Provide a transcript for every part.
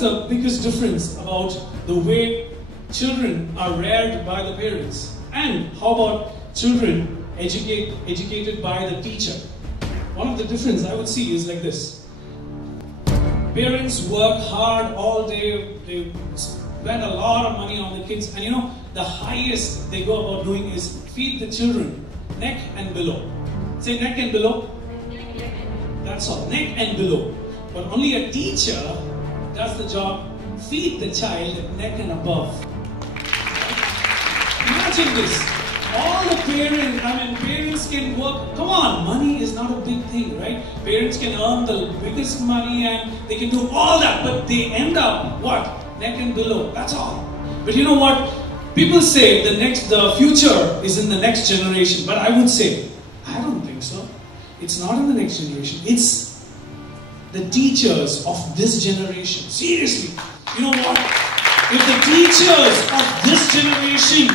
is the biggest difference about the way children are reared by the parents? And how about children educated by the teacher? One of the difference I would see is like this. Parents work hard all day, they spend a lot of money on the kids, and the highest they go about doing is feed the children neck and below. Say neck and below. That's all, neck and below. But only a teacher does the job, feed the child neck and above. Imagine this. All the parents can work. Come on, money is not a big thing, right? Parents can earn the biggest money and they can do all that, but they end up what? Neck and below. That's all. But you know what? People say the future is in the next generation, but I would say, I don't think so. It's not in the next generation. It's the teachers of this generation. Seriously. You know what? If the teachers of this generation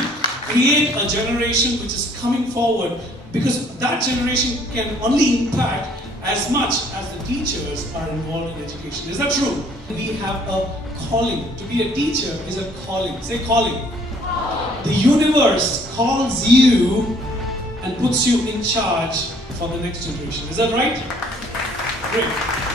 create a generation which is coming forward, because that generation can only impact as much as the teachers are involved in education. Is that true? We have a calling. To be a teacher is a calling. Say calling. The universe calls you and puts you in charge for the next generation. Is that right? Great.